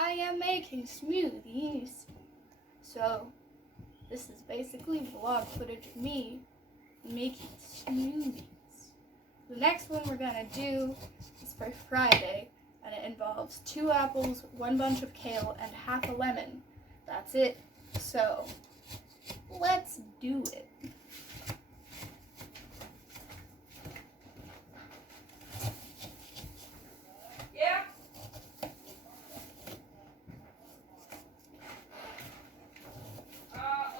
I am making smoothies. So, this is basically vlog footage of me making smoothies. The next one we're gonna do is for Friday, and it involves 2 apples, 1 bunch of kale, and half a lemon. That's it. So, let's do it. Yeah.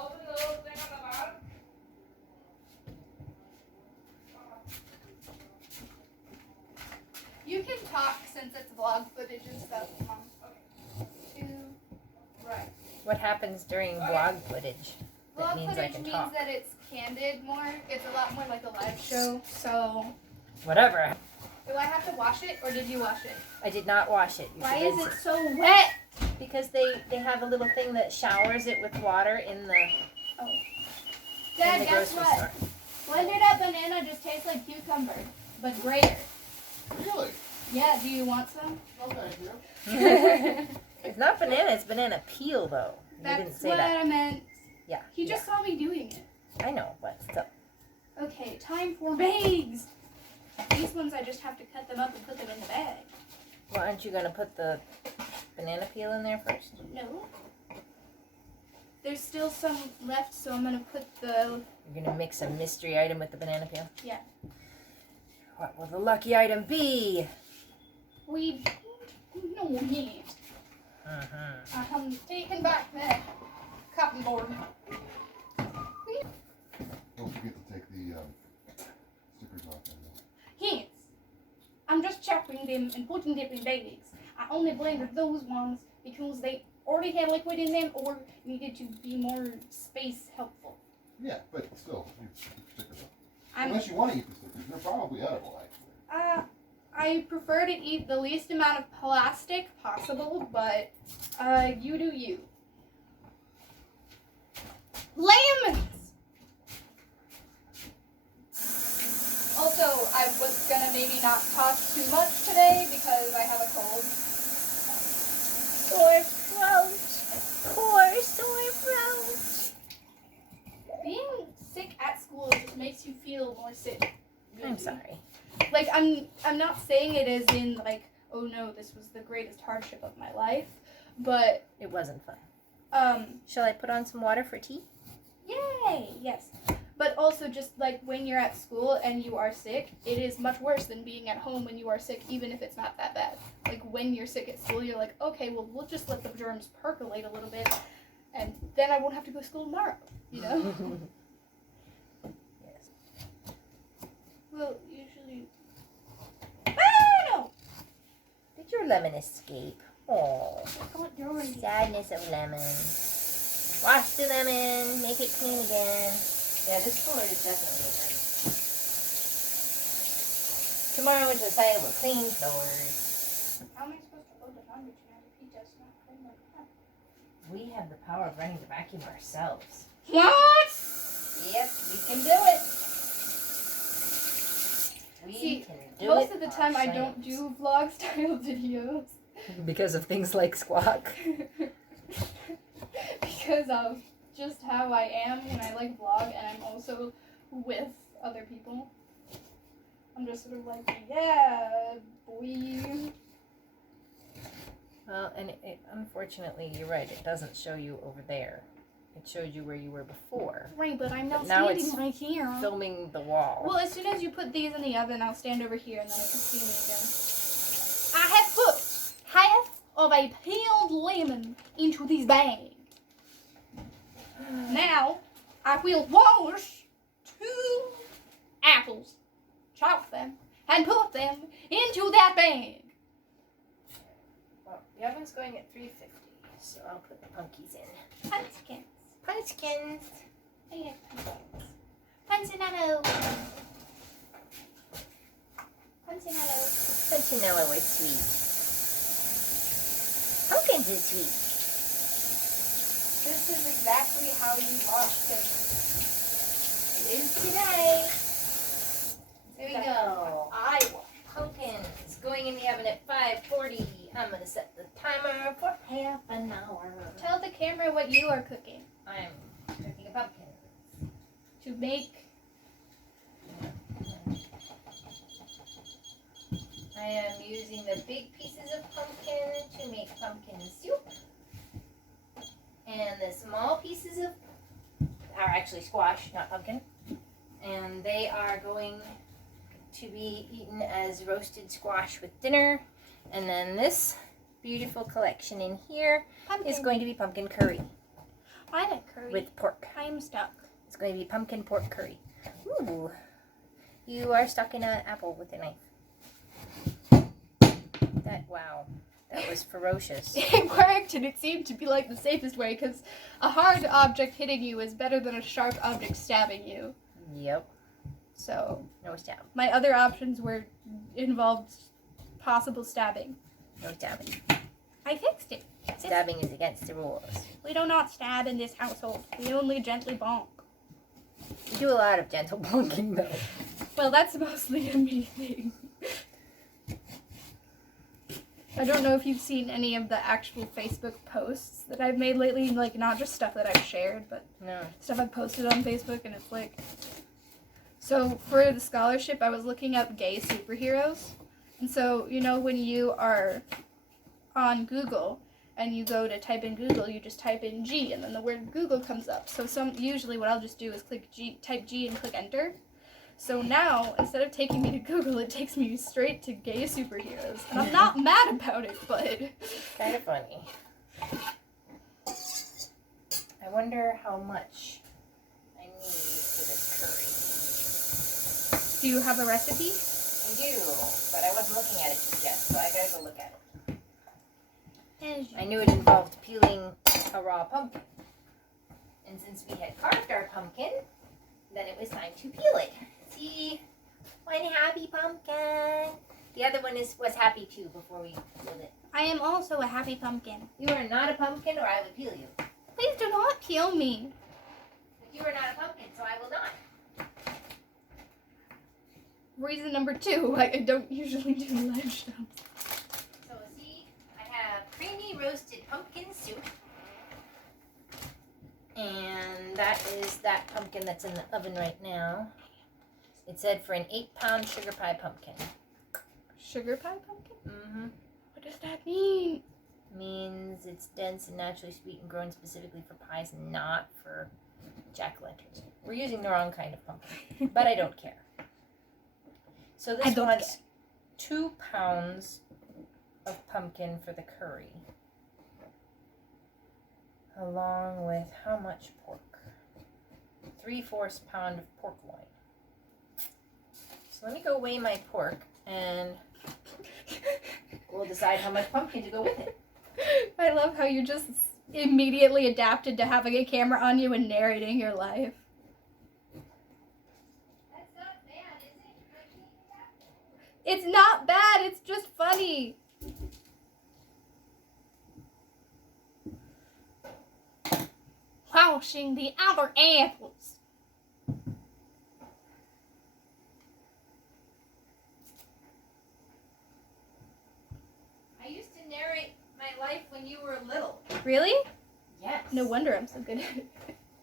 Open the little thing on the bottom. You can talk since it's vlog footage and stuff, Mom. Okay. 2, right. What happens during vlog footage? That Vlog means I footage can means talk. that it's candid more. It's a lot more like a live show. So, Whatever. do I have to wash it or did you wash it? I did not wash it. You Why should is it so wet? Because they have a little thing that showers it with water in the Dad, the guess grocery what? store. Blended up banana just tastes like cucumber, but grayer. Really? Yeah, do you want some? Oh, thank you. It's not banana, it's banana peel though. You didn't That's say what that. I meant. Yeah. He just saw me doing it. I know, but still. Okay, time for bags. These ones I just have to cut them up and put them in the bag. Well, aren't you gonna put the banana peel in there first? No. There's still some left, so I'm gonna put the... You're gonna mix a mystery item with the banana peel? Yeah. What will the lucky item be? We... No, he Mm-hmm. I'm taking back that cotton board. Don't forget to take the stickers off. Yes. I'm just chopping them and putting them in bags. I only blended those ones because they already had liquid in them or needed to be more space helpful. Yeah, but still, you keep the stickers off. I'm, Unless you want to eat the stickers, they're probably edible, actually. I prefer to eat the least amount of plastic possible, but you do you. Lemons! Also, I was gonna maybe not talk too much today because I have a cold. Sore throat. Poor sore throat. Being sick at school just makes you feel more sick. I'm sorry. Like, I'm not saying it as in, like, oh no, this was the greatest hardship of my life, but, It wasn't fun. um, Shall I put on some water for tea? yay, yes. But also just, like, when you're at school and you are sick, it is much worse than being at home when you are sick, even if it's not that bad. Like, when you're sick at school, you're like, okay, well, we'll just let the germs percolate a little bit, and then I won't have to go to school tomorrow, you know? Yes. Well, usually... no! Did your lemon escape? Oh, I got dirty. sadness of lemon. Wash the lemon, make it clean again. Yeah, this floor is definitely dirty. Tomorrow is the side will clean floors. How am I supposed to hold it on the chair if he does not clean like that? We have the power of running the vacuum ourselves. What? Yep, we can do it. We See, can do it. Most of the time I don't ourselves. do vlog style videos. Because of things like Squawk. Because of just how I am when I like vlog and I'm also with other people. I'm just sort of like, yeah, boy. Well, and unfortunately, you're right. It doesn't show you over there. It showed you where you were before. Right, but I'm not But now standing it's right here. Filming the wall. Well, as soon as you put these in the oven, I'll stand over here and then I can see me again. I have put half of a peeled lemon into this bag. Now, I will wash 2 apples, chop them, and put them into that bag. Well, the oven's going at 350, so I'll put the punkies in. Pumpkins. Punchkins. I like pumpkins. Panzanello. Panzanello. Punchinello is sweet. Pumpkins is sweet. This is exactly how you wash things. It is today. There we Exactly go. how I wash. Pumpkins going in the oven at 540. I'm going to set the timer for half an hour. Tell the camera what you are cooking. I'm cooking a pumpkin. To make. I am using the big pieces of pumpkin to make pumpkin soup. And the small pieces are actually squash, not pumpkin. And they are going to be eaten as roasted squash with dinner. And then this beautiful collection in here is going to be pumpkin curry. I like curry. With pork. I am stuck. It's going to be pumpkin pork curry. Ooh. You are stuck in an apple with a knife. Wow. That was ferocious. It worked, and it seemed to be like the safest way, because a hard object hitting you is better than a sharp object stabbing you. Yep. So, No stab. my other options involved possible stabbing. No stabbing. I fixed it. Stabbing is against the rules. We do not stab in this household. We only gently bonk. We do a lot of gentle bonking, though. Well, that's mostly a me thing. I don't know if you've seen any of the actual Facebook posts that I've made lately, like not just stuff that I've shared, but No. stuff I've posted on Facebook, and it's like... So, for the scholarship, I was looking up gay superheroes, and so, you know, when you are on Google, and you go to type in Google, you just type in G, and then the word Google comes up. So usually what I'll just do is type G and click enter. So now, instead of taking me to Google, it takes me straight to gay superheroes. And I'm not mad about it, but... Kind of funny. I wonder how much I need for this Do you have a recipe? curry. I do, but I wasn't looking at it just yet, so I gotta go look at it. I knew it involved peeling a raw pumpkin. And since we had carved our pumpkin, then it was time to peel it. See? One happy pumpkin. The other one was happy too before we peeled it. I am also a happy pumpkin. You are not a pumpkin or I would peel you. Please do not kill me. But you are not a pumpkin, so I will not. Reason number 2, I don't usually do live shows. So see, I have creamy roasted pumpkin soup. And that is that pumpkin that's in the oven right now. It said for an 8-pound sugar pie pumpkin. Sugar pie pumpkin? Mm-hmm. What does that mean? Means it's dense and naturally sweet and grown specifically for pies, not for jack-o'-lanterns. We're using the wrong kind of pumpkin, but I don't care. So this wants 2 pounds of pumpkin for the curry, along with how much pork? 3/4 pound of pork loin. So let me go weigh my pork, and we'll decide how much pumpkin to go with it. I love how you just immediately adapted to having a camera on you and narrating your life. That's not bad, is it? It's not bad, it's just funny. Washing the other apples. I used to narrate my life when you were little. Really? Yes. No wonder I'm so good at it.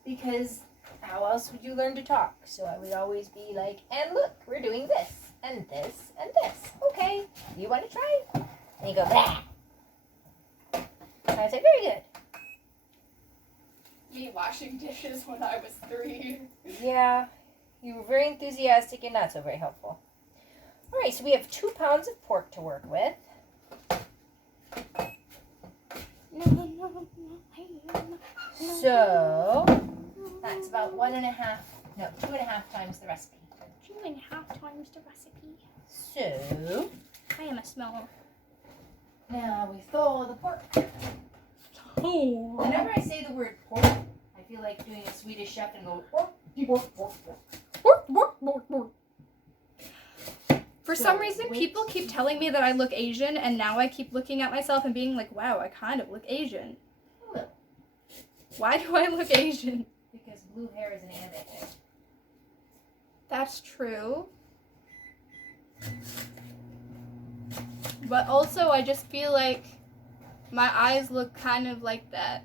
Because how else would you learn to talk? So I would always be like, and look, we're doing this, and this, and this. Okay, you want to try? And you go, blah. And I say, very good. Me washing dishes when I was 3. Yeah, you were very enthusiastic and not so very helpful. All right, so we have 2 pounds of pork to work with. So that's about 2.5 times the recipe. 2.5 times the recipe. So I am a smeller. now we thaw the pork. Oh. Whenever I say the word pork, I feel like doing a Swedish chef and go pork, pork, pork, pork. For some reason, people keep telling me that I look Asian, and now I keep looking at myself and being like, wow, I kind of look Asian. A little. Why do I look Asian? Because blue hair is an anime thing. That's true. But also, I just feel like my eyes look kind of like that.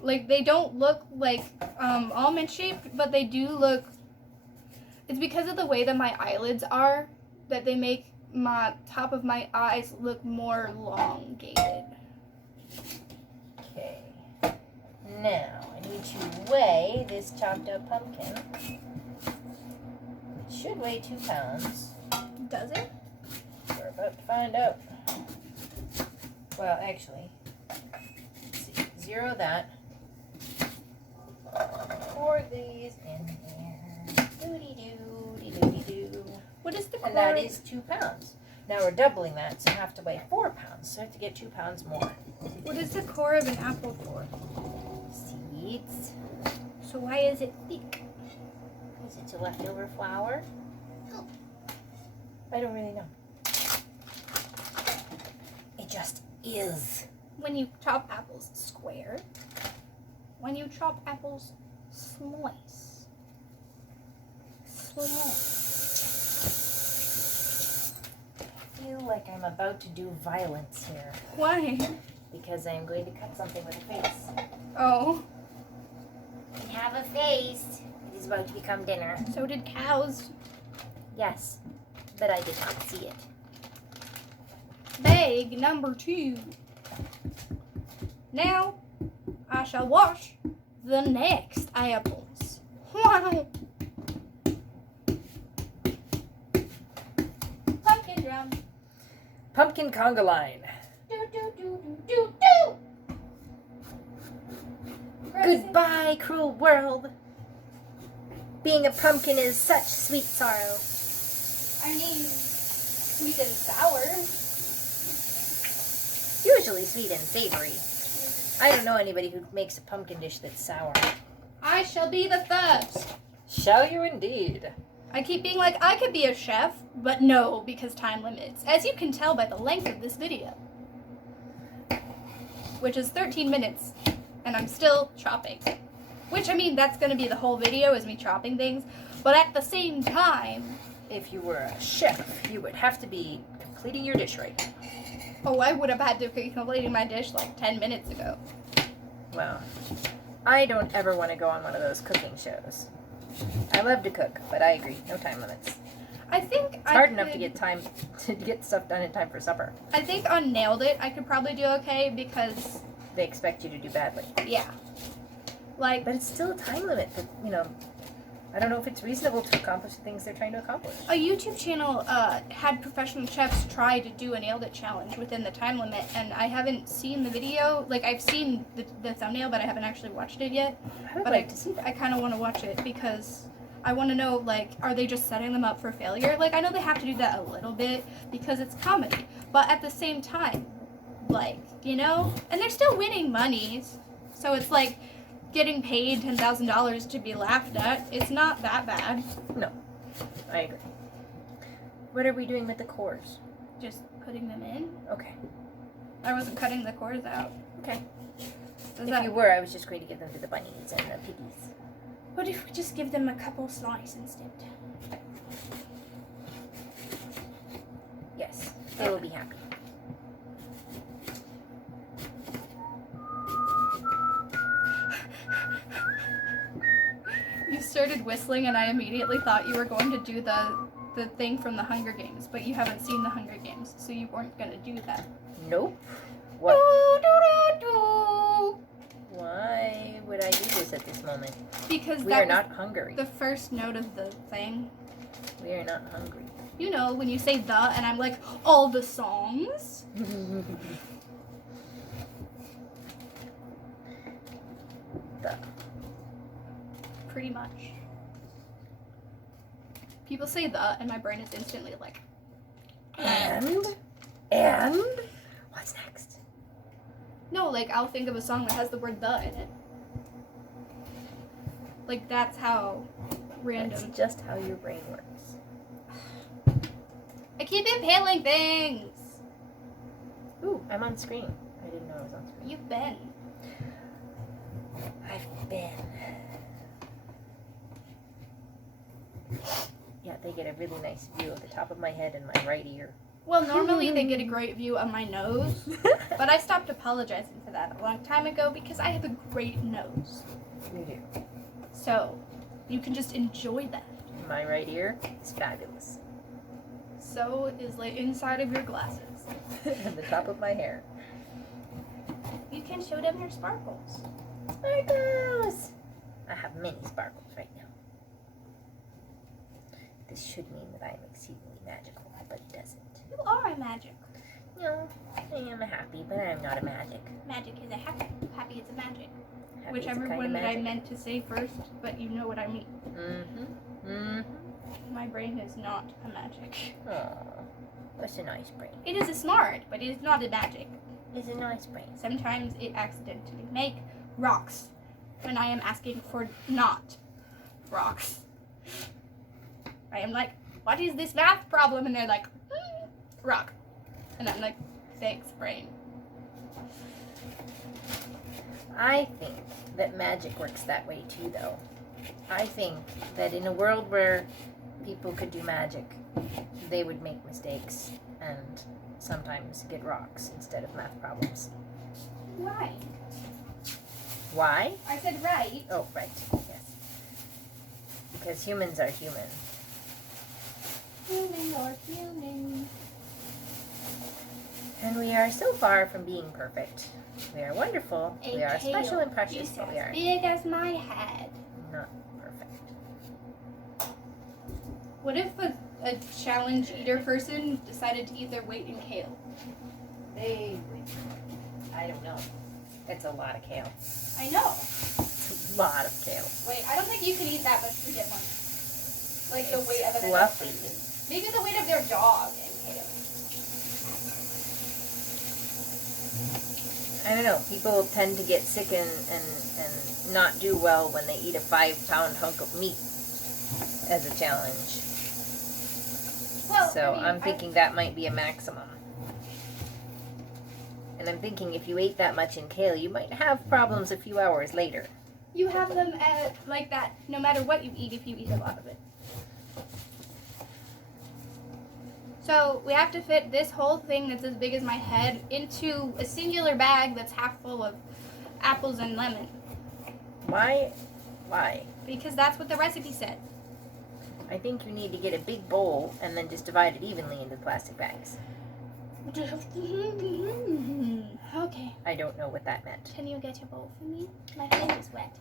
Like, they don't look like almond shaped, but they do look. It's because of the way that my eyelids are that they make my top of my eyes look more elongated. Okay. Now, I need to weigh this chopped up pumpkin. It should weigh 2 pounds. Does it? We're about to find out. Well, actually, let's see. 0 that. Pour these in there. Doody-doo, doody-doo. What is the core? And that is 2 pounds. Now we're doubling that, so I have to weigh 4 pounds. So I have to get 2 pounds more. What is the core of an apple for? Seeds. So why is it thick? Is it a leftover flour? I don't really know. It just is. When you chop apples square. When you chop apples slice. I feel like I'm about to do violence here. Why? Because I'm going to cut something with a face. Oh, We have a face. It is about to become dinner. so did cows. Yes, but I did not see it. Bag number 2. Now, I shall wash the next apples. Wow. Pumpkin drum. Pumpkin conga line. Do, do, do, do, do, do. Goodbye, cruel world. Being a pumpkin is such sweet sorrow. I mean, sweet and sour. Usually sweet and savory. I don't know anybody who makes a pumpkin dish that's sour. I shall be the first. Shall you indeed? I keep being like, I could be a chef, but no, because time limits. As you can tell by the length of this video. Which is 13 minutes, and I'm still chopping. Which, I mean, that's going to be the whole video, is me chopping things. But at the same time... If you were a chef, you would have to be completing your dish right now. Oh, I would have had to be completing my dish like 10 minutes ago. Well, I don't ever want to go on one of those cooking shows. I love to cook, but I agree, no time limits. I think It's hard enough to get stuff done in time for supper. I think on Nailed It, I could probably do okay because, They expect you to do badly. yeah. Like, But it's still a time limit that, I don't know if it's reasonable to accomplish the things they're trying to accomplish. a YouTube channel had professional chefs try to do a Nailed It challenge within the time limit, and I haven't seen the video. Like, I've seen the thumbnail, but I haven't actually watched it yet. I would But like to see that. I kind of want to watch it because I want to know, like, are they just setting them up for failure? Like, I know they have to do that a little bit because it's comedy, but at the same time, like, and they're still winning money, so it's like getting paid $10,000 to be laughed at. It's not that bad. No, I agree. What are we doing with the cores? Just putting them in. Okay. I wasn't cutting the cores out. Okay. Does If you were, I was just going to give them to the bunnies and the piggies. What if we just give them a couple slices instead? Yes, they will be happy. You started whistling and I immediately thought you were going to do the thing from the Hunger Games, but you haven't seen the Hunger Games, so you weren't going to do that. Nope. What? Do-do-do-do. Why would I do this at this moment? Because We that are was not hungry. the first note of the thing. We are not hungry. You know, when you say the, and I'm like, all the songs? The. Pretty much. People say the, and my brain is instantly like, And? What's next? no, like, I'll think of a song that has the word the in it. Like, that's how random. That's just how your brain works. I keep impaling things! Ooh, I'm on screen. I didn't know I was on screen. You've been. I've been. Yeah, they get a really nice view of the top of my head and my right ear. Well, normally they get a great view of my nose, but I stopped apologizing for that a long time ago because I have a great nose. You do. So, you can just enjoy that. My right ear is fabulous. So is the inside of your glasses. And the top of my hair. You can show them your sparkles. Sparkles! I have many sparkles right now. This should mean that I am exceedingly magical, but it doesn't. You are a magic. No, I am a happy, but I am not a magic. Magic is a happy. Happy is a magic. Happy is a Whichever kind one of that I magic. meant to say first, but you know what I mean. Mm-hmm. Mm-hmm. My brain is not a magic. Oh, that's a nice brain. It is a smart, but it is not a magic. It's a nice brain. Sometimes it accidentally make rocks when I am asking for not rocks. I am like, what is this math problem? And they're like, rock. And I'm like, thanks, brain. I think that magic works that way too, though. I think that in a world where people could do magic, they would make mistakes and sometimes get rocks instead of math problems. Right. Why? I said right. Oh, right. Yes. Because humans are human. Human or human. And we are so far from being perfect. We are wonderful. We are special and precious, but we are as big as my head. not perfect. What if a challenge eater person decided to eat their weight in kale? I don't know. It's a lot of kale. I know. It's a lot of kale. Wait, I don't think you can eat that much to get one. Like the weight of an adult Fluffy. person. Maybe the weight of their dog in kale. I don't know. People tend to get sick and not do well when they eat a 5-pound hunk of meat as a challenge. Well, So I mean, I'm thinking that might be a maximum. And I'm thinking if you ate that much in kale, you might have problems a few hours later. You have them like that no matter what you eat if you eat a lot of it. So we have to fit this whole thing that's as big as my head into a singular bag that's half full of apples and lemon. Why? Why? Because that's what the recipe said. I think you need to get a big bowl and then just divide it evenly into plastic bags. Okay. I don't know what that meant. Can you get a bowl for me? My hand is wet.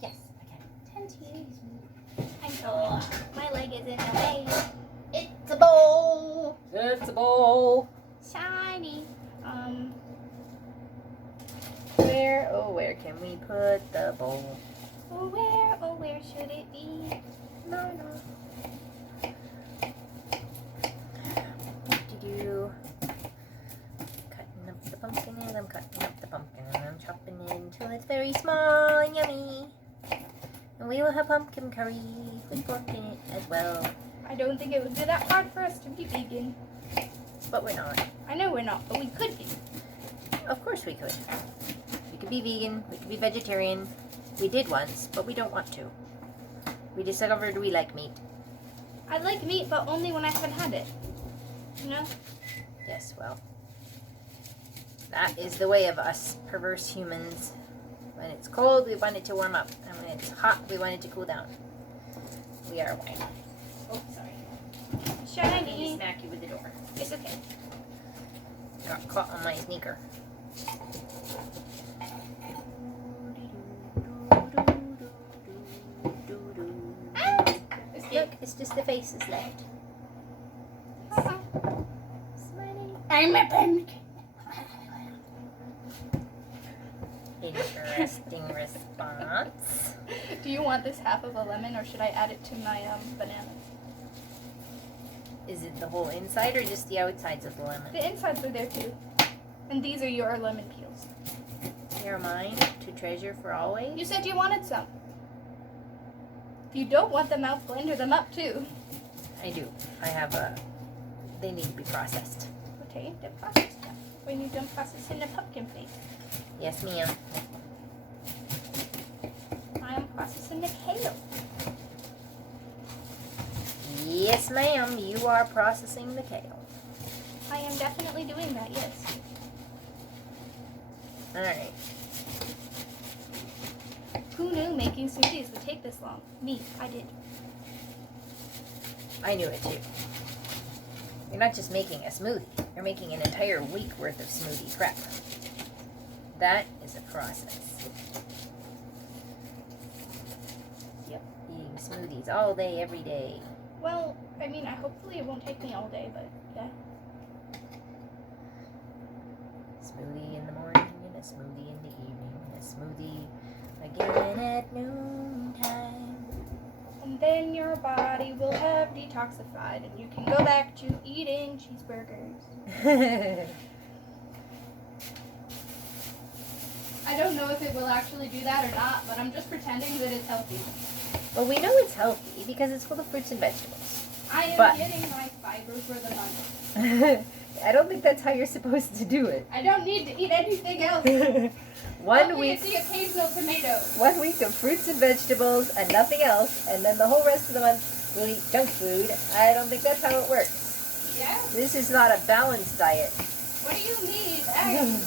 Yes, I can. Thank you. I'm sorry. My leg is in the way. It's a bowl. It's a bowl. Shiny. Where can we put the bowl? Where should it be? No. What to do? Cutting up the pumpkin and I'm cutting up the pumpkin and I'm chopping it until it's very small and yummy. And we will have pumpkin curry with pork in it as well. I don't think it would be that hard for us to be vegan. But we're not. I know we're not, but we could be. Of course we could. We could be vegan, we could be vegetarian. We did once, but we don't want to. We discovered we like meat. I like meat, but only when I haven't had it. You know? Yes, well. That is the way of us perverse humans. When it's cold, we want it to warm up. And when it's hot, we want it to cool down. We are white. Oh, sorry. I need to Shiny. smack you with the door. It's okay. Got caught on my sneaker. Look, it's just the faces left. Smiling. I'm a pumpkin. Interesting response. Do you want this half of a lemon, or should I add it to my bananas? Is it the whole inside or just the outsides of the lemon? The insides are there too. And these are your lemon peels. They are mine to treasure for always. You said you wanted some. If you don't want them, I'll blender them up too. I do. I have a. They need to be processed. Okay, the process stuff. When you done processing the pumpkin face. Yes, ma'am. I am processing the kale. Yes, ma'am, you are processing the kale. I am definitely doing that, yes. Alright. Who knew making smoothies would take this long? Me, I did. I knew it too. You're not just making a smoothie, you're making an entire week worth of smoothie prep. That is a process. Yep, eating smoothies all day, every day. Well, I mean, hopefully it won't take me all day, but yeah. Smoothie in the morning and a smoothie in the evening. A smoothie again at noontime. And then your body will have detoxified and you can go back to eating cheeseburgers. I don't know if it will actually do that or not, but I'm just pretending that it's healthy. Well, we know it's healthy because it's full of fruits and vegetables. I am But- getting my fiber for the month. I don't think that's how you're supposed to do it. I don't need to eat anything else. One Only week, the occasional tomato. 1 week of fruits and vegetables and nothing else, and then the whole rest of the month we'll eat junk food. I don't think that's how it works. Yeah? This is not a balanced diet. What do you mean? I am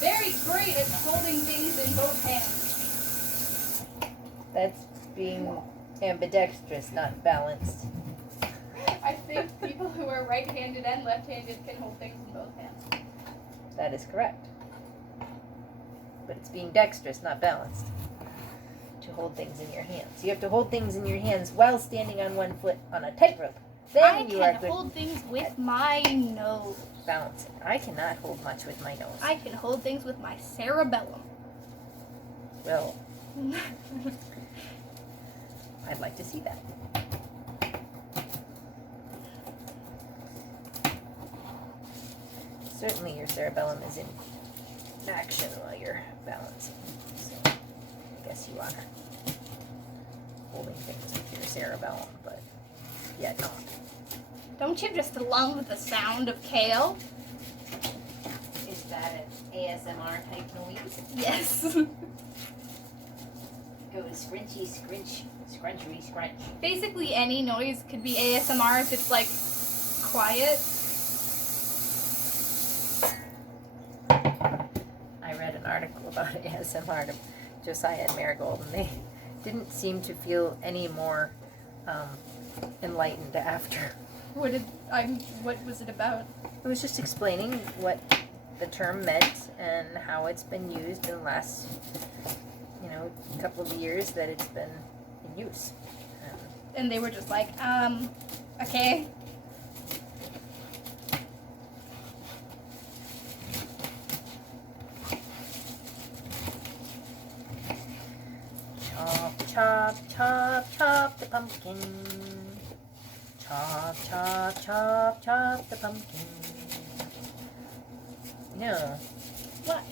very great at holding things in both hands. That's being ambidextrous, not balanced. I think people who are right-handed and left-handed can hold things in both hands. That is correct. But it's being dexterous, not balanced. To hold things in your hands. You have to hold things in your hands while standing on one foot on a tightrope. Then I you are can good hold things with my nose. balancing. I cannot hold much with my nose. I can hold things with my cerebellum. Well, I'd like to see that. Certainly your cerebellum is in action while you're balancing. So I guess you are holding things with your cerebellum, but yet not. Don't you just love the sound of kale? Is that an ASMR type noise? Yes. Go scrunchy, scrunch, scrunchery, scrunch. Basically any noise could be ASMR if it's like quiet. I read an article about ASMR to Josiah and Marigold, and they didn't seem to feel any more enlightened after. What was it about? It was just explaining what the term meant and how it's been used in the last, couple of years that it's been in use. And they were just like, okay. Chop, chop, chop, chop the pumpkin. Chop, chop, chop, chop the pumpkin. No. What?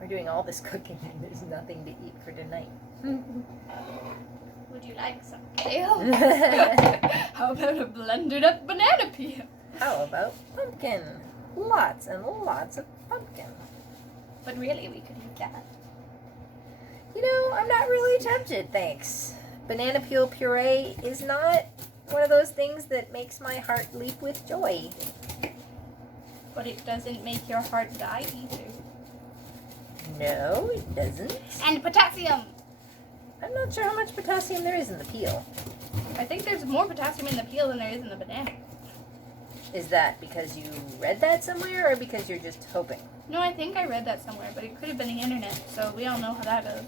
We're doing all this cooking and there's nothing to eat for tonight. Would you like some kale? How about a blended up banana peel? How about pumpkin? Lots and lots of pumpkin. But really, we could eat that. I'm not really tempted, thanks. Banana peel puree is not one of those things that makes my heart leap with joy. But it doesn't make your heart die either. No, it doesn't. And potassium! I'm not sure how much potassium there is in the peel. I think there's more potassium in the peel than there is in the banana. Is that because you read that somewhere or because you're just hoping? No, I think I read that somewhere, but it could have been the internet, so we all know how that goes.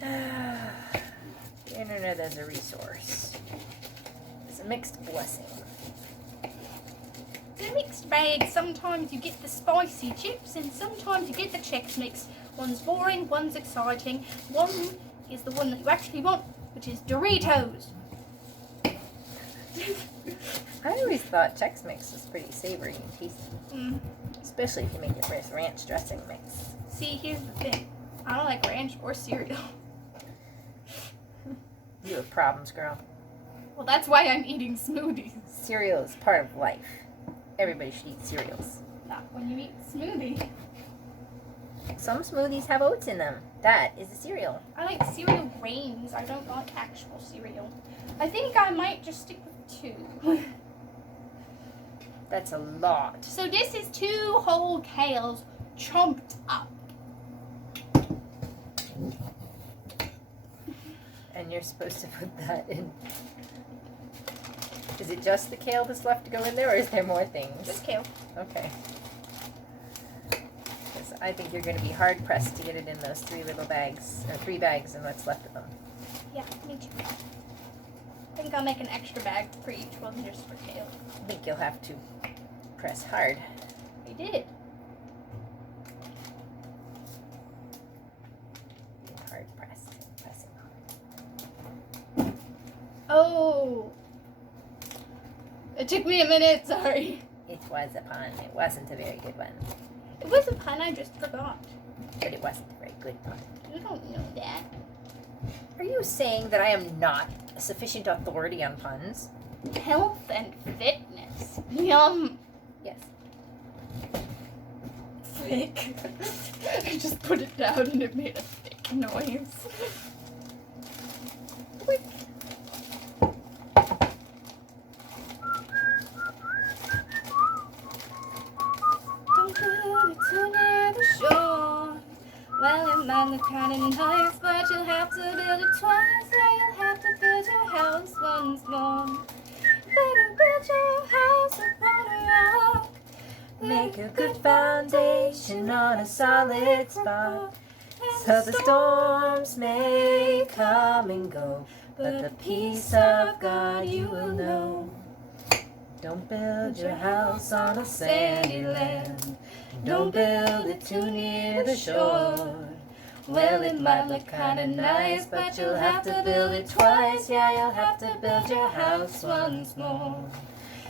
The internet as a resource is a mixed blessing. It's a mixed bag. Sometimes you get the spicy chips, and sometimes you get the Chex Mix. One's boring, one's exciting. One is the one that you actually want, which is Doritos. I always thought Chex Mix was pretty savory and tasty. Especially if you make it with ranch dressing mix. See, here's the thing. I don't like ranch or cereal. You have problems, girl. Well, that's why I'm eating smoothies. Cereal is part of life. Everybody should eat cereals. Not when you eat smoothie. Some smoothies have oats in them. That is a cereal. I like cereal grains. I don't like actual cereal. I think I might just stick with 2. That's a lot. So this is 2 whole kales chomped up. And you're supposed to put that in. Is it just the kale that's left to go in there, or is there more things? Just kale. Okay. Because I think you're going to be hard pressed to get it in those 3 little bags, or 3 bags and what's left of them. Yeah, me too. I think I'll make an extra bag for each one just for kale. I think you'll have to press hard. I did. Hard pressed. Pressing hard. Oh. It took me a minute, sorry. It was a pun. It wasn't a very good one. It was a pun, I just forgot. But it wasn't a very good pun. You don't know that. Are you saying that I am not a sufficient authority on puns? Health and fitness. Yum. Yes. Thick. I just put it down and it made a thick noise. Quick. Don't put it too near the shore. Well, it might look kind of nice, but you'll have to build it twice. Yeah, you'll have to build your house once more. Better build your house upon a rock. Make a good foundation on a solid spot, so the storms may come and go, but the peace of God you will know. Don't build your house on a sandy land. Don't build it too near the shore. Well, it might look kinda nice, but you'll have to build it twice. Yeah, you'll have to build your house once more.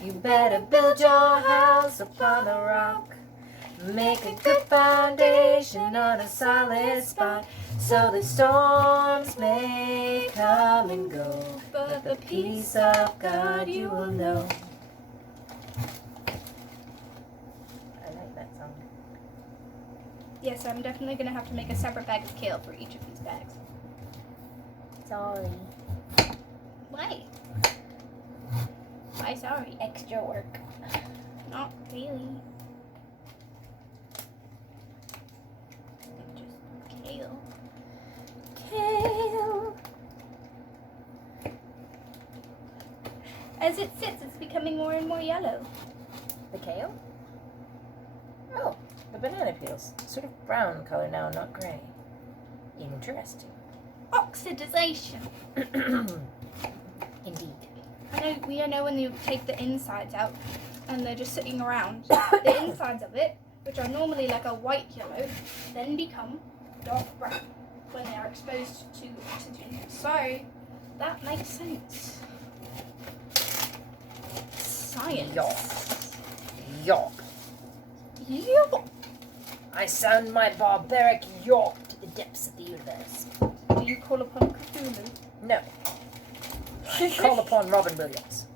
You better build your house upon a rock. Make a good foundation on a solid spot, so the storms may come and go, but the peace of God you will know. I like that song. Yes, I'm definitely going to have to make a separate bag of kale for each of these bags. Sorry. Why? Why sorry? Extra work. Not really. Just kale. Kale. As it sits, it's becoming more and more yellow. The kale? Oh, the banana peels. Sort of brown color now, not gray. Interesting. Oxidization. Indeed. I know when you take the insides out and they're just sitting around, the insides of it, which are normally like a white yellow, then become dark brown when they are exposed to oxygen. So that makes sense. Science. Yawp. Yawp. Yup. I sound my barbaric yawp to the depths of the universe. Do you call upon Cthulhu? No. I call upon Robin Williams.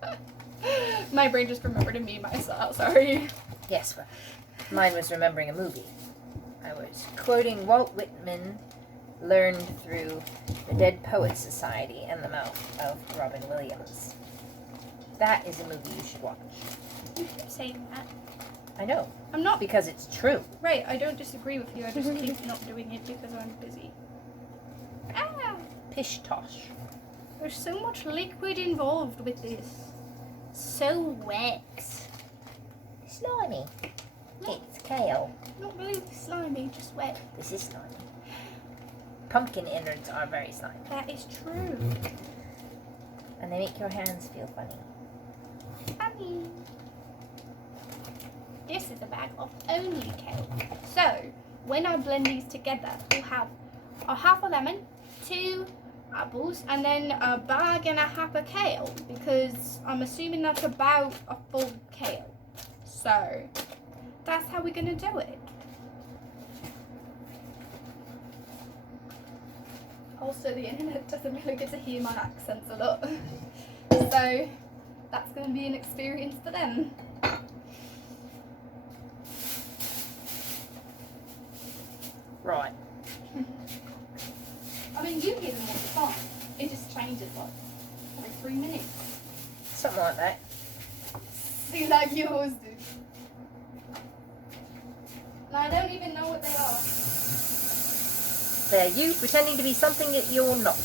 My brain just remembered to me myself, sorry. Yes, well, mine was remembering a movie. I was quoting Walt Whitman, learned through the Dead Poets Society and the mouth of Robin Williams. That is a movie you should watch. You keep saying that. I know, I'm not because it's true. right. I don't disagree with you. I just keep not doing it because I'm busy. Ah, Pish tosh. there's so much liquid involved with this. So wet. Slimy. It's kale. Not really slimy, just wet. This is slimy. Pumpkin innards are very slimy. That is true. And they make your hands feel funny. I mean, this is a bag of only kale. So when I blend these together, we'll have a half a lemon, 2 apples, and then a bag and a half of kale, because I'm assuming that's about a full kale. So that's how we're gonna do it. Also, the internet doesn't really get to hear my accents a lot, so that's gonna be an experience for them. Right. I mean, you give them all the time. It just changes like every 3 minutes. Something like that. See, like yours do. And I don't even know what they are. They're you pretending to be something that you're not.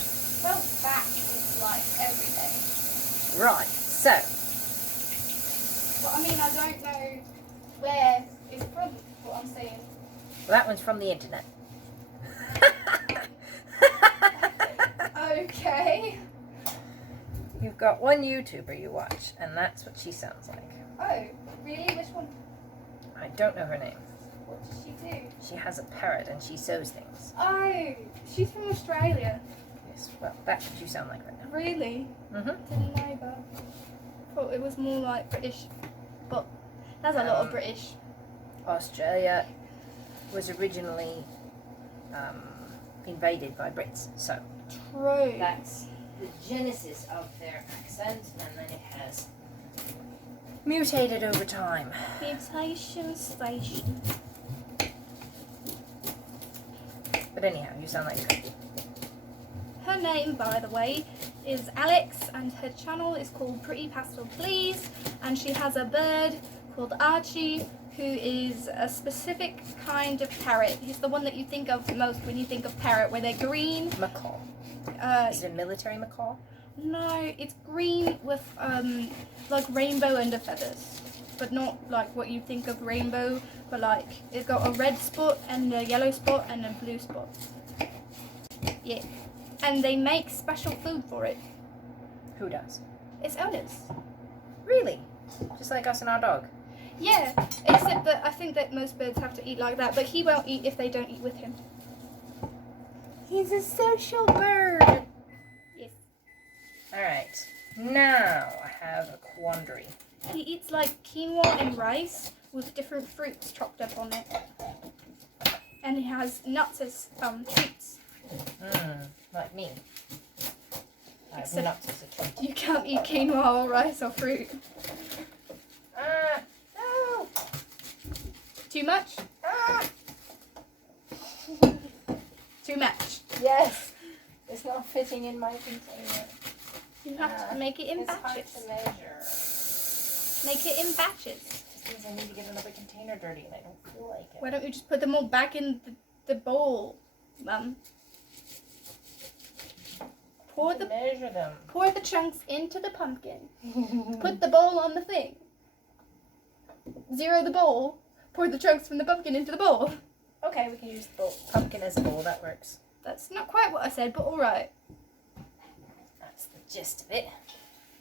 Well, back is like every day. Right. So, But I mean, I don't know where it's from, what I'm saying. well, that one's from the internet. Okay. You've got one YouTuber you watch, and that's what she sounds like. Oh, really? Which one? I don't know her name. What does she do? She has a parrot and she sews things. Oh, she's from Australia. Yes, well, that's what you sound like right now. Really? Mm-hmm. Didn't know that. Thought it was more like British. But there's a lot of British. Australia was originally invaded by Brits, so True. that's the genesis of their accent, and then it has mutated over time. Mutation station. But anyhow, you sound like her. Her name, by the way, is Alex, and her channel is called Pretty Pastel Please, and she has a bird called Archie, who is a specific kind of parrot. He's the one that you think of most when you think of parrot, where they're green. Macaw. Is it a military macaw? No, it's green with like rainbow under feathers, but not like what you think of rainbow, but like it's got a red spot and a yellow spot and a blue spot. Yeah, and they make special food for it. Who does? Its owners. Really? Just like us and our dog? Yeah, except that I think that most birds have to eat like that, but he won't eat if they don't eat with him. He's a social bird. Yes. Alright, now I have a quandary. He eats like quinoa and rice with different fruits chopped up on it. And he has nuts as treats. Like me. I have Except- nuts as a treat. You can't eat quinoa or rice or fruit. No! Too much? Too much. Yes! It's not fitting in my container. You have to make it in It's hard batches. to measure. Make it in batches. Just means I need to get another container dirty and I don't feel like it. Why don't you just put them all back in the bowl, Mum? Measure them. Pour the chunks into the pumpkin. Put the bowl on the thing. Zero the bowl. Pour the chunks from the pumpkin into the bowl. Okay, we can use the bowl. Pumpkin as a bowl, that works. That's not quite what I said, but alright. That's the gist of it.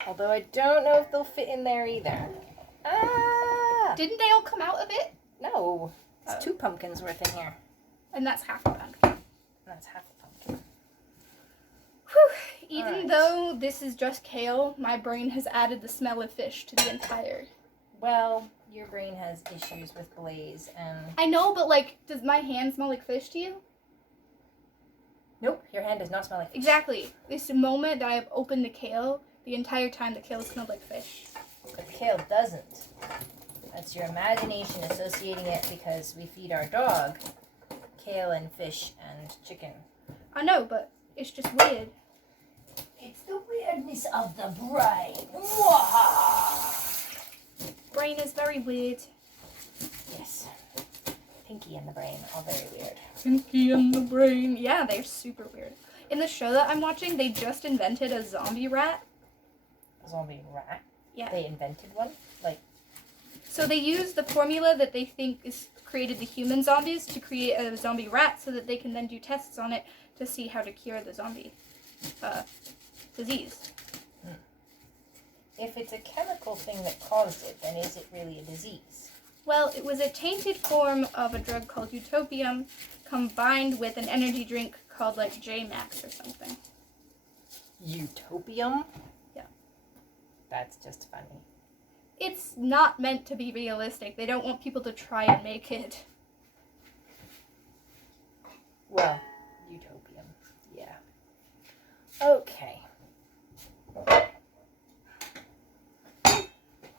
Although I don't know if they'll fit in there either. Didn't they all come out of it? No. It's Oh. 2 pumpkins worth in here. And that's half a pumpkin. And that's half a pumpkin. Whew. Even Alright. though this is just kale, my brain has added the smell of fish to the entire. Well, your brain has issues with glaze and... I know, but like, does my hand smell like fish to you? Nope, your hand does not smell like fish. Exactly. This moment that I've opened the kale, the entire time the kale smelled like fish. But the kale doesn't. That's your imagination associating it because we feed our dog kale and fish and chicken. I know, but it's just weird. It's the weirdness of the brain. Wah! Brain is very weird. Yes. Pinky and the brain are very weird. Pinky and the brain. Yeah, they're super weird. In the show that I'm watching, they just invented a zombie rat. A zombie rat? Yeah. They invented one? Like, So they use the formula that they think is created the human zombies to create a zombie rat so that they can then do tests on it to see how to cure the zombie disease. if it's a chemical thing that caused it, then is it really a disease? Well, it was a tainted form of a drug called utopium combined with an energy drink called like J-Max or something. Utopium? Yeah. That's just funny. It's not meant to be realistic. They don't want people to try and make it. Well, utopium. Yeah. Okay.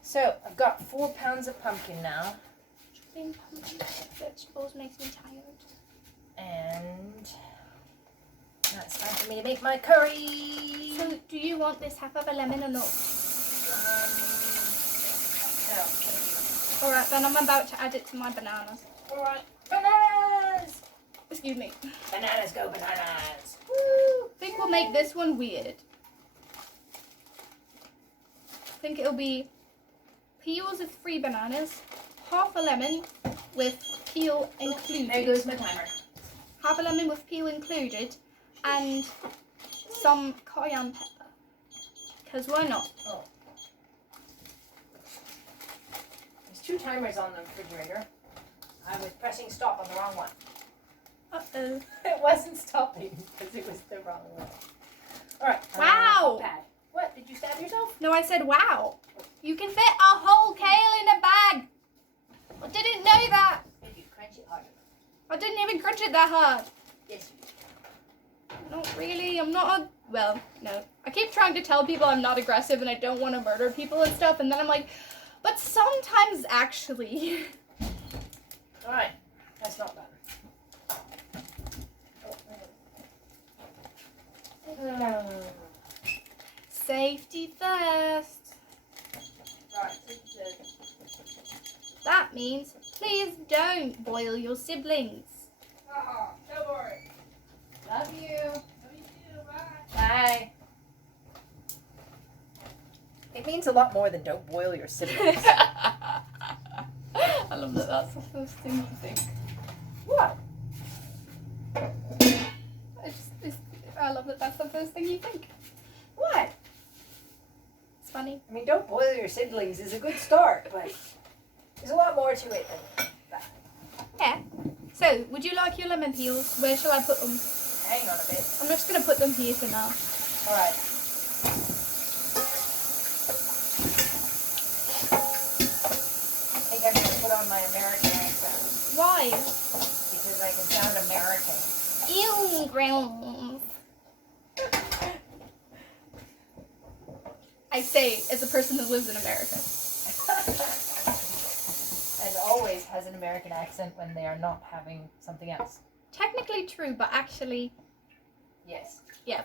So, I've got 4 pounds of pumpkin now. Chopping pumpkin vegetables makes me tired. And now it's time for me to make my curry. So, do you want this half of a lemon or not? No, thank Alright, then I'm about to add it to my bananas. you. Alright, bananas! Excuse me. Bananas go bananas! Woo! I think we'll make this one weird. I think it'll be peels of 3 bananas, half a lemon with peel included. There goes my timer. Half a lemon with peel included, and some cayenne pepper. Because why not? Oh. There's 2 timers on the refrigerator. I was pressing stop on the wrong one. Uh-oh. It wasn't stopping because it was the wrong one. Alright. Wow. Pad. What? Did you stab yourself? No, I said wow. You can fit a whole kale in a bag. I didn't know that. If you crunch it harder. I didn't even crunch it that hard. Yes, you did. Not really. I'm not well, no. I keep trying to tell people I'm not aggressive and I don't want to murder people and stuff, and then I'm like, but sometimes actually. Alright. That's not done. Safety first. Alright, That means please don't boil your siblings. Don't worry. love you. Love you too. Bye. Bye. It means a lot more than don't boil your siblings. I love that that's the first thing you think. What? I love that that's the first thing you think. What? It's funny. I mean, don't boil your siblings is a good start, but there's a lot more to it than that. Yeah. So, would you like your lemon peels? Where shall I put them? Hang on a bit. I'm just going to put them here for now. Alright. I think I'm going to put on my American accent Why? because I can sound American. Ew, ground. I say as a person that lives in America. And always has an American accent when they are not having something else. Technically true, but actually, Yes. yeah.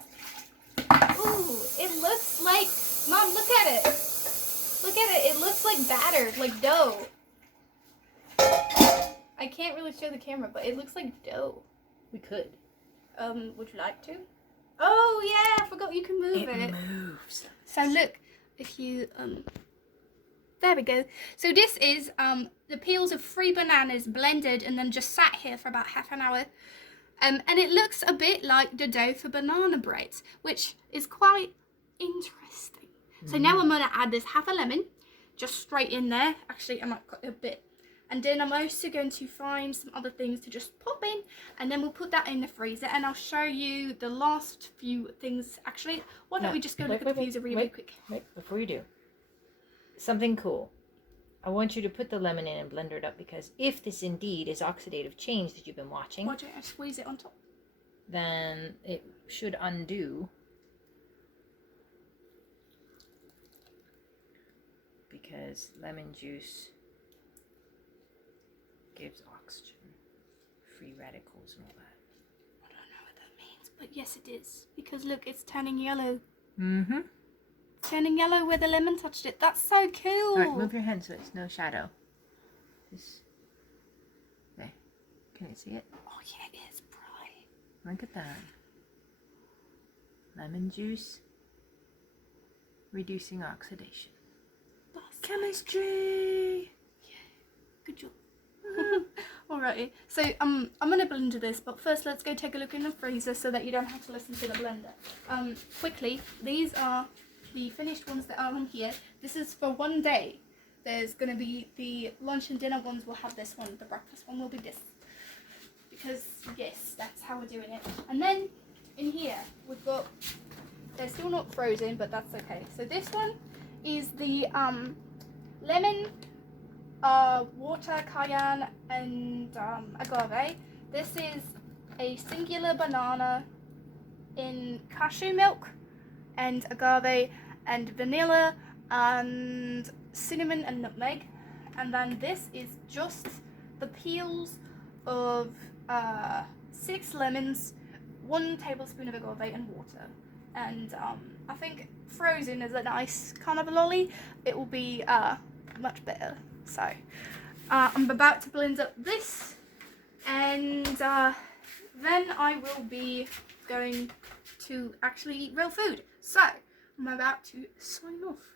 Ooh, it looks like, Mom, look at it. Look at it. It looks like batter, like dough. I can't really show the camera, but it looks like dough. We could. Would you like to? Oh yeah, I forgot you can move it. moves. So look, if you there we go. So this is the peels of 3 bananas blended and then just sat here for about half an hour. And it looks a bit like the dough for banana bread, which is quite interesting. So now I'm gonna add this half a lemon, just straight in there. Actually, I might cut a bit. And then I'm also going to find some other things to just pop in, and then we'll put that in the freezer, and I'll show you the last few things. Actually, why don't we just go look at the freezer really quick? Wait, before you do. Something cool. I want you to put the lemon in and blend it up, because if this indeed is oxidative change that you've been watching, Why don't I squeeze it on top? then it should undo. Because lemon juice gives oxygen, free radicals and all that. I don't know what that means, but yes it is. Because look, it's turning yellow. Mm-hmm. Turning yellow where the lemon touched it. That's so cool. Alright, move your hand so it's no shadow. Just there. Can you see it? Oh yeah, it is bright. Look at that. Lemon juice reducing oxidation. That's Chemistry! good job. Alrighty, so I'm gonna blend this, but first let's go take a look in the freezer so that you don't have to listen to the blender. Quickly, these are the finished ones that are on here. This is for one day. There's gonna be the lunch and dinner ones will have this one, the breakfast one will be this. Because yes, that's how we're doing it. And then in here we've got, they're still not frozen, but that's okay. So this one is the lemon, water, cayenne, and agave. This is a singular banana in cashew milk and agave and vanilla and cinnamon and nutmeg. And then this is just the peels of 6 lemons, 1 tablespoon of agave and water. And I think frozen is a nice kind of a lolly. It will be much better. So I'm about to blend up this, and then I will be going to actually eat real food. So I'm about to sign off.